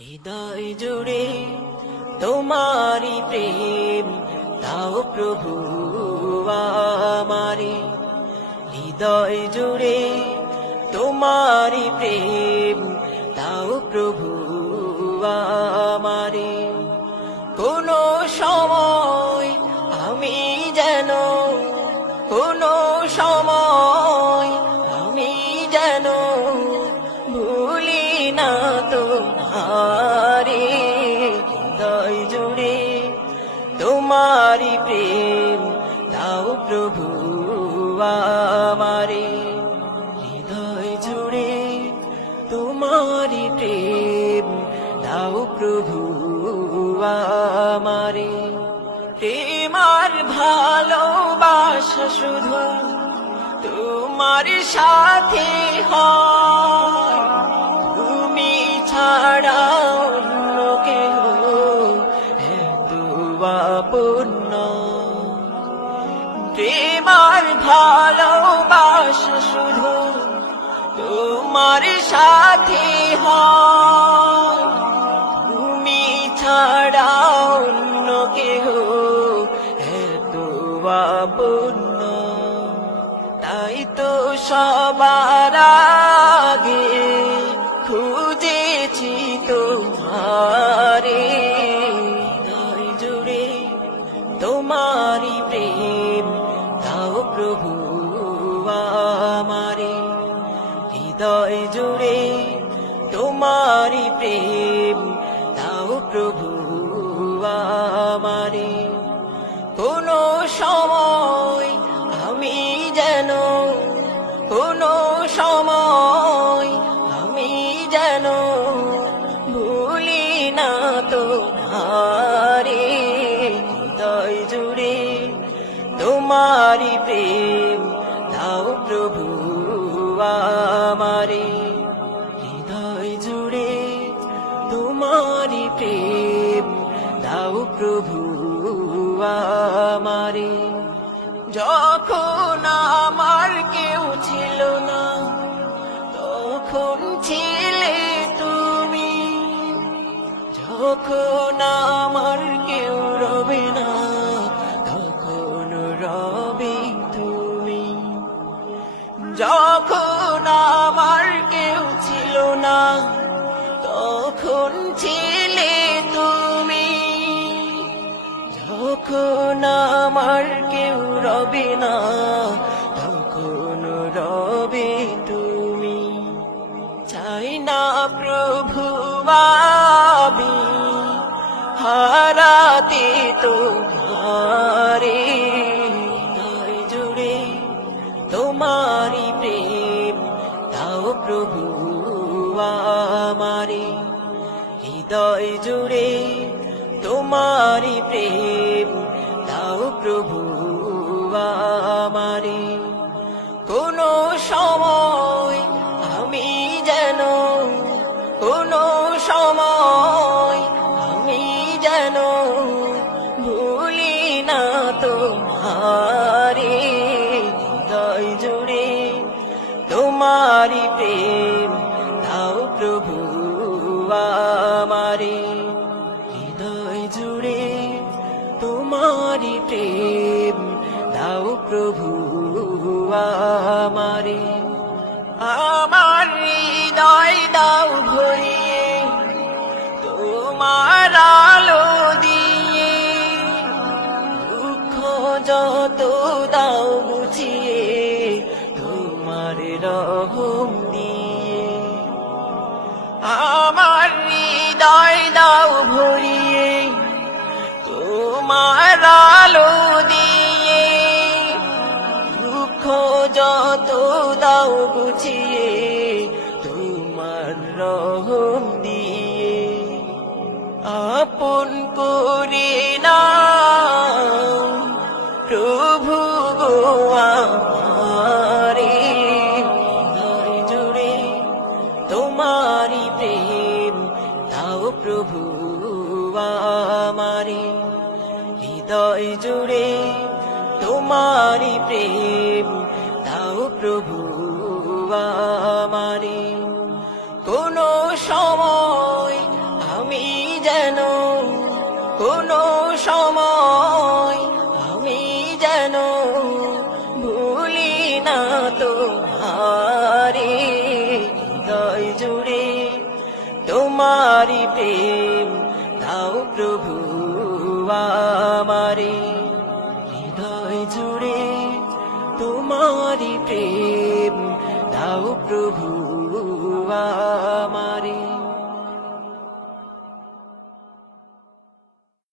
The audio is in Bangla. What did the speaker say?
হৃদয় জুড়ে তোমারি প্রেম দাও প্রভু আমারে। হৃদয় জুড়ে তোমারি প্রেম দাও প্রভু আমারে। কোনো সময় আমি যেন কোনো সময় আমি যেন ভুলি না তোমারে। হৃদয় জুড়ে তোমারি প্রেম দাও প্রভু আমারে। হৃদয় জুড়ে তোমারি প্রেম দাও প্রভু আমারে। প্রেম আর ভালোবাসা শুধু তোমার সাথে হয়, তুমি ছাড়া অন্য কেহ এত আপন নয়। প্রেম আর ভালোবাসা শুধু তোমার সাথে হয়, তুমি ছাড়া অন্য কেহ এত আপন নয়। তাই তো সবার আগে খুঁজেছি তোমারে। হৃদয় জুড়ে তোমারি প্রেম দাও প্রভু আমারে। হৃদয় জুড়ে তোমারি প্রেম দাও প্রভু আমারে। কোনো সময় আমি যেন কোনো সময় আমি যেন ভুলি না তোমারে। হৃদয় জুড়ে তোমারি প্রেম দাও প্রভু আমারে। হৃদয় জুড়ে তোমারি প্রেম দাও প্রভু আমারে। যখন আমার কেউ ছিল না তখন ছিলে তুমি, যখন আমার কেউ রবে না তখন রবে তুমি। যখন আমার কেউ ছিল না তখন ছিলে তুমি, যখন আমার কেউ রবে না তখন রবে তুমি। চাই না প্রভু আমি হারাতে তোমারে। হৃদয় জুড়ে তোমারি প্রেম দাও প্রভু আমারে। হৃদয় জুড়ে তোমারি প্রেম দাও প্রভু আমারে। কোনো সময় আমি যেন কোনো সময় আমি যেন ভুলি না তোমারে। হৃদয় জুড়ে তোমারি প্রেম দাও প্রভু আমারে। হৃদয় জুড়ে তোমারি প্রেম দাও প্রভু আমারে। আমার হৃদয় দাও ভরিয়ে তোমার আলো দিয়ে, দুঃখ যত দাও বুঝিয়ে তোমার রহম দিয়ে। আমার হৃদয় দাও ভরিয়ে তোমার আলো দিয়ে, দুঃখ যত দাও বুঝিয়ে তোমার রহম দিয়ে। আপন করে নাও প্রভু গো আমারে। হৃদয় জুড়ে তোমারি প্রেম দাও প্রভু আমারে। হৃদয় জুড়ে তোমারি প্রেম দাও প্রভু আমারে। কোনো সময় কোনো সময় আমি যেন ভুলি না তোমারে, হৃদয় জুড়ে তোমারি প্রেম দাও প্রভু আমারে, হৃদয় জুড়ে তোমারি প্রেম দাও প্রভু আমারে।